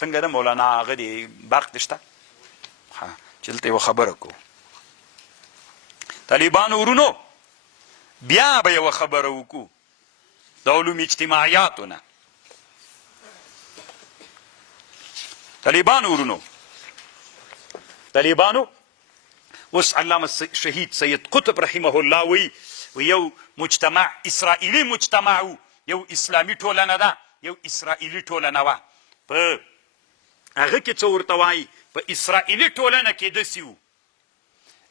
څنګه ده مولانا هغه دی برق دې شته چې دلته یوه خبره کوو طالبانو ورونو بیا به یوه خبره وکړو د علوم اجتماعیاتو نه طالبانو ورونو طالبانو اوس علامه شهید سید قطب رحمه الله وی یو مجتمع اسرائیلي مجتمع و یو اسلامي ټولنه ده یو اسرائیلي ټولنه وه په هغه کې څه ورته وایي په اسرائیلي ټولنه کې داسې وو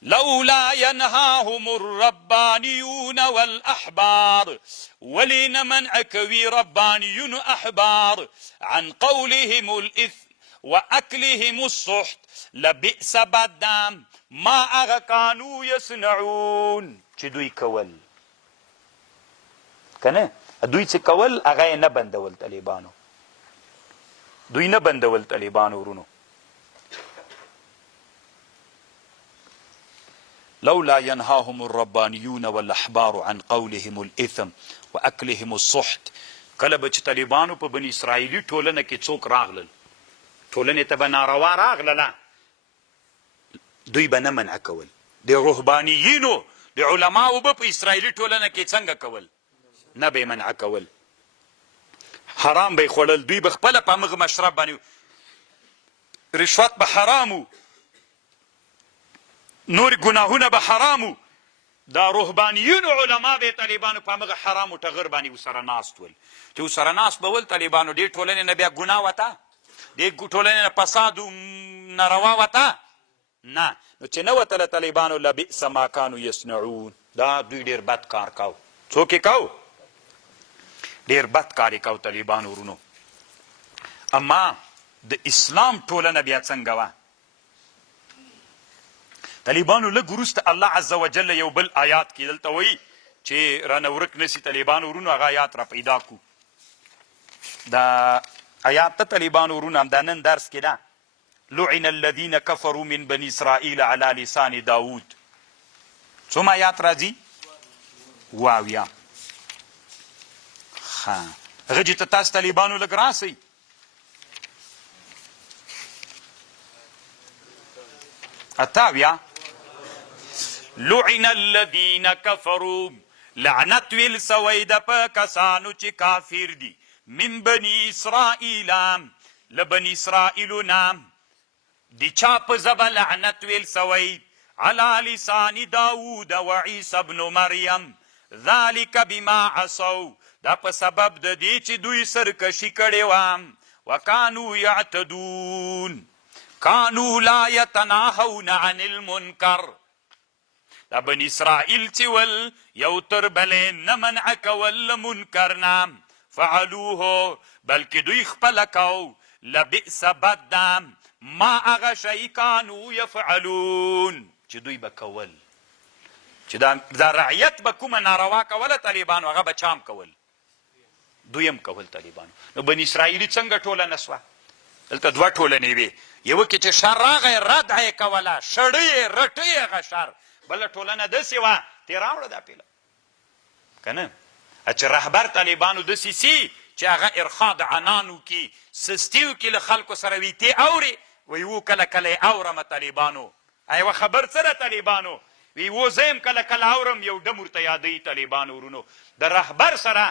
لولا ينهاهم الربانيون والأحبار ولين منع كوي ربانيون أحبار عن قولهم الإثم وأكلهم السحت لبئس بدام ما أغا كانوا يصنعون چې دوی کول کنه دوی څه کول هغه یې نه بندول طالبانو دوی نه بندول طالبانو ورونو لولا ينهاهم الربانيون والأحبار عن قولهم الإثم وأكلهم السحت کله به چې طالبانو په بني اسرائیلي ټولنه کې څوک راغلل ټولنې ته به ناروا راغلله دوی به نه منع کول د رهبانیینو د علماو به په اسرائیلي ټولنه کې څنګه کول نه به منع کول حرام به یې خوړل دوی به خپله په همغه مشرب باندې رشوت به حرامو نور ګناهونه به حرامو دا رهبانیینو علما به طالبانو په همغه حرامو ټغر باندې ورسره ناست ول چې ورسره ناست به ول طالبانو دې ټولنې نه بیا ګناه وته دې ټولنې نه فساد ناروا وته نه نو چې نه وتله طالبانو لبئس ما کانوا یصنعون دا دوی ډېر بد کار کاو څوک یې کاو ډېر بد کار یې کاو طالبانو ورونو اما د اسلام ټولنه بیا څنګه وه طالبانو لږ وروسته الله عز وجل یو بل آیات کې دلته وایي چې رانه ورک نسي طالبانو ورونو هغه آیات را پیدا کړو دا آیات ته طالبانو ورونو همدا نن درس کې ده لعن الذين كفروا من بني اسرائيل على لسان داود څوم آیات راځي واویا هغه چې تاسو طالبانو لږ راسئ اتاویا لعن الذين كفروا لعنت ویل سوی د په کسانو چې کافر دي من بني اسرائیل لبني اسرائیلو نام دی چا په ژبه لعنت ویل سوی على لسان داود و عیسی ابن مریم ذلك بما عصوا دا په سبب د دې چې دوی سرکشي کړې وه وکانو یعتدون کانو لا یتناهون عن المنکر دا بني اسرائیل چې ول یو تر بلې نه منع کول له منکر نه فعلوه بلکې دوی خپله کو لبئس بد ده ما هغه شی کانو یفعلون چې دوی به کول چې دا رعیت به کومه ناروا کوله طالبانو هغه به چام کول دوی هم کول طالبانو نو بني اسرائیلي څنګه ټولنه سوه دلته دوه ټولنې وې یوه کې چې شر راغی رد یې کوله شړی یې رټی یې هغه شر بله ټولنه داسې وه ترې راوړه دا پیله که نه چې رهبر طالبانو داسې سي چې هغه ارخا د عنانو کې سستي وکړي له خلکو سره وي تی اورې وی و کله کله یې اورمه طالبانو یوه خبر څه ده طالبانو وی و زه یم کله کله اورم یو ډم ورته یادوي طالبانو ورونو د رهبر سره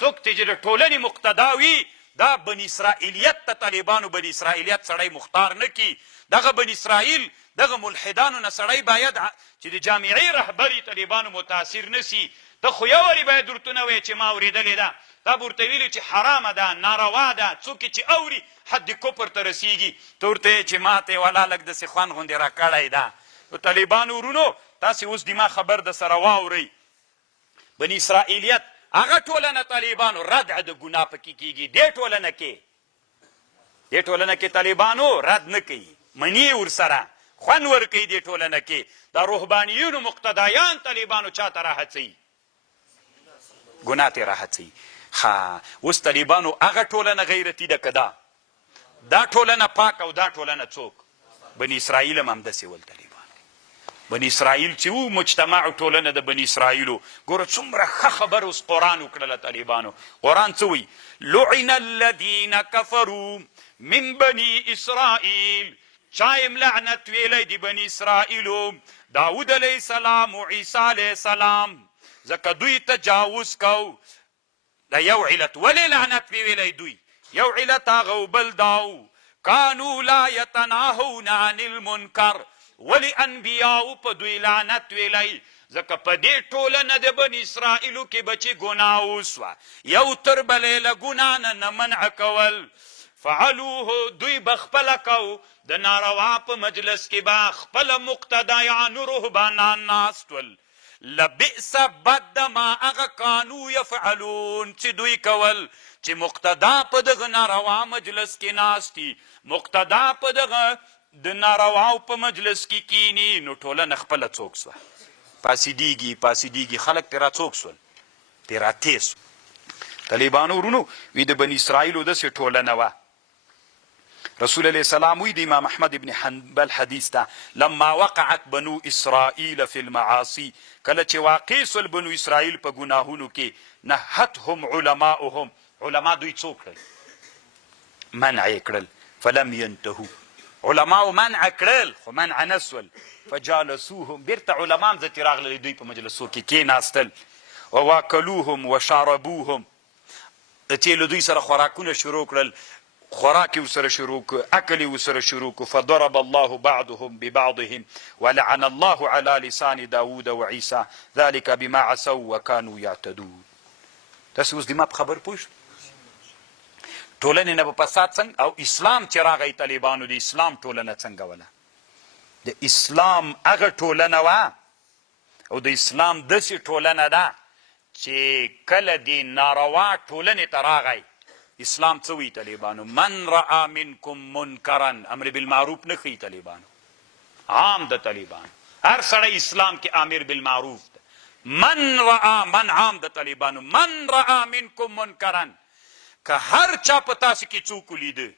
څوک چې د ټولنې مقتدا وي دا بني اسرائیلیت ته طالبانو بني اسرائیلیت سړی مختار نه کي دغه بني اسرائیل دغه ملحدانو نه سړی باید چې د جامعې رهبري طالبانو متاثر نه سي ته خو یو وارې باید ورته نه وایې چې ما اورېدلې ده دا به ورته ویلي چې حرامه ده ناروا ده څوک چې اوري حد کفر ته رسیږي ته ورته یې چې ما ته یې ولا لږ داسې خوند غوندې را کړی ده نو طالبانو ورونو تاسې اوس دما خبر د سره واورئ بني اسرائیلیت هغه ټولنه طالبانو ردع د ګناه پکې کېږي دې ټولنه کې طالبانو رد نه کوي مني ورسره خوند ورکوي دې ټولنه کې دا رهبانیینو مقتدایان طالبانو چا ته راهڅوي ګناه ته راهڅوي اوس طالبانو هغه ټولنه غیرتي ده که دا ټولنه پاک او دا ټولنه څوک بني اسرائیل هم همداسې ول طالبانو بني اسرائیل چې و مجتمع ټولنه د بني اسرائیلو ګوره څومره ښه خبر اوس قرآن وکړله طالبانو. قرآن څه وایي؟ لعن الذین کفروا من بني اسرائیل، چایم لعنت ویلی دی بني اسرائیلو، داود علیه السلام و عیسی علیه السلام، ځکه دوی تجاوز کو. دا یو علت. ولې لعنت ویلی دوی؟ یو علت هغه و بل داو کانو لا یتناهون عن المنکر. ولی انبیاو په دوی لعنت ویلی ځکه په دې ټولنه د بني اسرائیلو کې به چې ګناه وسوه یو تر بلې له ګناه نه منع کول. فعلوه، دوی به خپله کو، د ناروا په مجلس کې به خپله مقتدیانو رهبانان ناست ول. لبئس بد ما هغه کانو یفعلون چې دوی کول، چې مقتدا په دغه ناروا مجلس کې ناستی، مقتدا په دغه د نارواو په مجلس کې کینی، نو ټولنه خپله څوک سوه، پاسیدیږي خلک ترې راڅوک سول، ترې راتې سو. طالبانو ورونو وی د بني اسرائیلو داسې ټولنه وه. رسول علیه السلام وی د امام احمد ابن حنبل حدیث ته، لما وقعت بنو اسرائیل فی المعاصی، کله چې واقع سول بنو اسرائیل په ګناهونو کې، نهتهم علماؤهم، علما دوی څو کړل؟ منع یې کړل. فلم ینتهو، علماو منع کړل خو منع نه سول. فجالسوهم، بیرته علما هم ځتې راغلل دوی په مجلسو کې کېناستل. وواکلوهم وشاربوهم، د تیلو دوی سره خوراکونه شروع کړل، خوراک یې ورسره شروع کړ، اکل یې ورسره شروع کړ. فضرب الله بعضهم ببعضهم ولعن الله على لسان داود وعیسی ذلك بما عصوا وكانوا يعتدون. تاسو اوس د ما په خبر پوه شو؟ ټولنې نه به فساد څنګه، او اسلام چې راغی طالبانو د اسلام ټولنه څنګه وله؟ د اسلام هغه ټولنه وه او د اسلام داسې ټولنه ده چې کله د ناروا ټولنې ته راغی اسلام څه وایي طالبانو؟ من رأى منکم منکرا، امر بالمعروف نه ښیي طالبانو، عام د طالبانو هر سړی اسلام کې امر بالمعروف ده. من رأى، من عام د طالبانو، من رأى منکم منکرا، که هر چا په تاسو کې څوک ولیده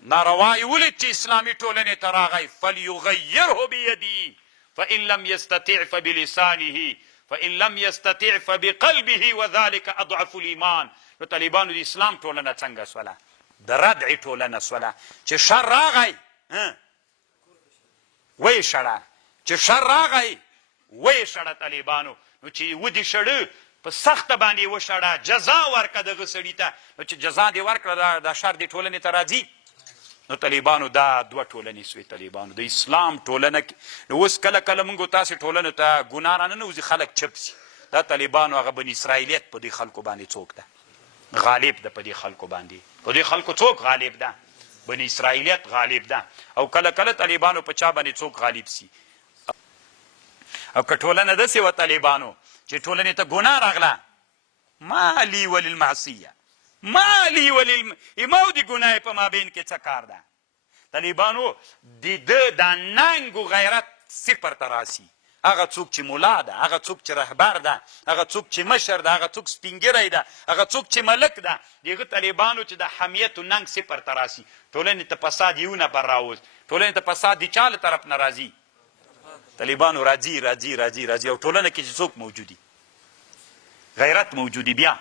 ناروا یې ولید چې اسلامي ټولنې ته راغی، فلیغیره بیدی فإن لم یستطع فبلسانه فإن لم یستطع فبقلبه وذلك اضعف الایمان. نو طالبانو د اسلام ټولنه څنګه سوله؟ د ردع ټولنه سوله، چې شر راغی ویې شړه، چې شر راغی ویې شړه طالبانو. نو چې ودې شړه په سخته باندې وشړه، جزا ورکړه دغه سړي ته. نو چې جزا دې ورکړه دا شر دې ټولنې ته راځي. نو طالبانو دا دوه ټولنې سوې طالبانو د اسلام ټولنه کې. نو اوس کله کله موږ تاسې ټولنو ته ګناه راننوځي، خلک چپ سي. دا طالبانو هغه بني اسرائیلیت په دې خلکو باندې څوک ده؟ غالب ده په دې خلکو باندې. په دې خلکو څوک غالب ده؟ بني اسرائیلیت غالب ده. او کله کله طالبانو په چا باندې څوک غالب سي. او که ټولنه داسې وه طالبانو چې ټولنې ته ګناه راغله، ما لي وللمعصیه، ما لي اماو د ګناه په مابین کې څه کار ده؟ طالبانو د ده دا ننګ و غیرت صفر ته راسي. هغه څوک چې ملا ده، هغه څوک چې رهبر ده، هغه څوک چې مشر ده، هغه څوک سپینګیری ده، هغه څوک چې ملک ده، دغه طالبانو چې د حمیت و ننګ صفر ته راسي. ټولنې ته فساد یو نفر راوست، ټولنې ته فساد د چا له طرف نه راځي؟ طالبانو راځي راځي راځي راځي. او ټولنه کې چې څوک موجودي؟ غیرت موجودي. بیا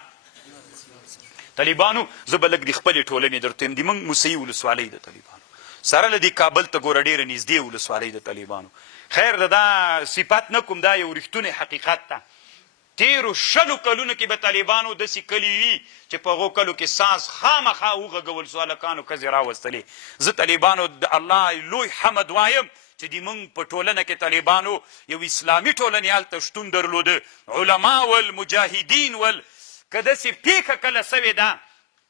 طالبانو زه به لږ د خپلې ټولنې درته یم. د موږ موسهي ولسوالۍ د طالبانو سره له دې کابل ته ګوره ډېره نږدې ولسوالۍ د طالبانو. خیر دا صفت نه کوم، دا یو رښتونی حقیقت ده. تیرو شلو کلونو کې به طالبانو داسې کلي وي چې په هغو کلو کې ساز خامخا وغږول سو، هلکانو ښځې راوستلې. زه طالبانو د الله لوی حمد وایم چې د موږ په ټولنه کې طالبانو یو اسلامي ټولنې هلته شتون درلوده، علما ول، مجاهدین ول. که داسې پیښه کله سوې ده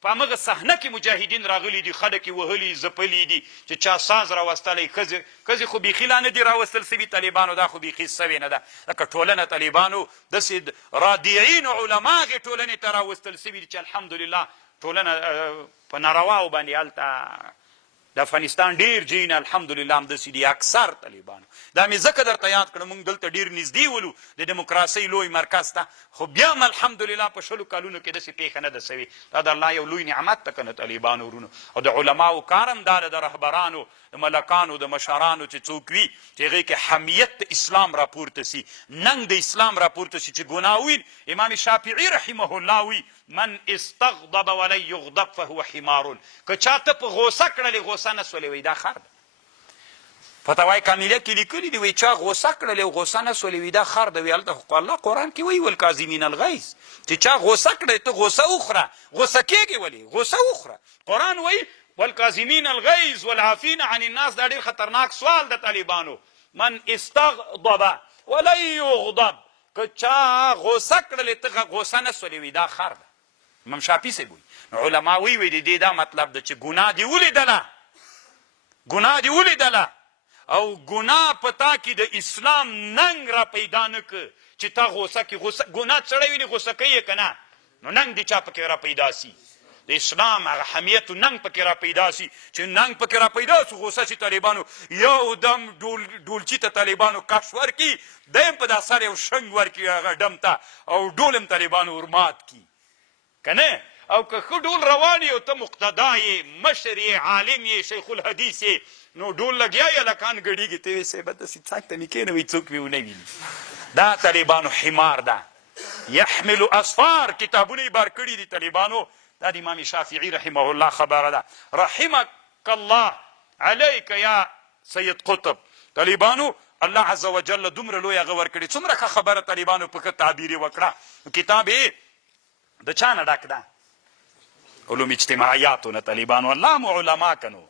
په همغه صحنه کې مجاهدین راغلي دي، خلک یې وهلي ځپلي دي چې چا ساز راوستلی. ښځې خو بیخي لا نه دي راوستل سوي طالبانو، دا خو بیخي سوې نه ده. لکه ټولنه طالبانو داسې رادعین علما هغې ټولنې ته راوستل سوي دي چې الحمدلله ټولنه په نارواو باندې هلته د افغانستان ډیر جین الحمدلله همداسې دي اکثر طالبانو. دا مې ځکه درته یاد کړم موږ دلته ډیر نږدې ولو د ډیموکراسۍ لوی مرکز ته، خو بیا هم الحمدلله په 20 کالونو کې داسې پیښه نه ده سوې. دا د الله یو لوی نعمت ته که نه طالبانو ورونو. او د علماو کار هم دا ده، د رهبرانو د ملکانو د مشرانو چې څوک وي چې هغې کې حمیت د اسلام راپورته سي، ننګ د اسلام راپورته سي چې ګناه وي. امام شافعي رحمه الله وي من استغضب ولن یغضب فهو حمار. که چا ته په غوسه کړلې غوسه نه سولې وایي دا خر ده. فتاوای کامله کې لیکلي دي وایي چا غوسه کړلې او غوسه نه سولې وایي دا خر ده. وایي هلته خو الله قرآن کې وایي والکاظمین الغیظ چې چا غوسه کړې ته غوسه وخوره. غوسه کېږې ولې غوسه وخوره. قرآن وایي والکاظمین الغیظ والعافین عن الناس. دا ډېر خطرناک سوال د طالبانو. من استغضب ولن یغضب، که چا غوسه کړلې ته غوسه نه سولې وایي دا خر ده. امام شافعي صاحب وایي. نو علما وایي د دې دا مطلب ده چې ګناه دې ولیدله، ګناه دې ولیدله او ګناه په تا کې د اسلام ننګ را پیدا نه که چې تا غوسه کې ګناه سړی ویني غوسه کوي که نه، نو ننګ دې چا پکې را پیدا سي، د اسلام هغه حمیت و ننګ پکې را پیدا سي. چې ننګ پکې را پیدا سو غوسه سي طالبانو یو دم ډولچي ته طالبانو کش ورکي، دیم په دا سر یو شنګ ورکي هغه ډم ته او ډول هم طالبانو ورمات کی که نه. او که ښه ډول روان یې او ته مقتدا یې مشر یې عالم یې شیخ الحدیث یې نو ډول لګیا یې هلکان ګډېږي ته وایې صاحبه داسې څنګ ته مې کښېنوئ څوک مې ونه ویني. دا طالبانو حمار ده. یحمل اسفار کتابونه یې بار کړي دي طالبانو. دا د امام شافعي رحمه الله خبره ده. رحمك الله علیک یا سید قطب. طالبانو الله عز وجل دومره لوی هغه ورکړي. څومره ښه خبره طالبانو په ښه تعبیر یې وکړه. کتاب یې د چا نه ډک ده؟ علوم اجتماعیاتو نه طالبانو. الله مو علما کنو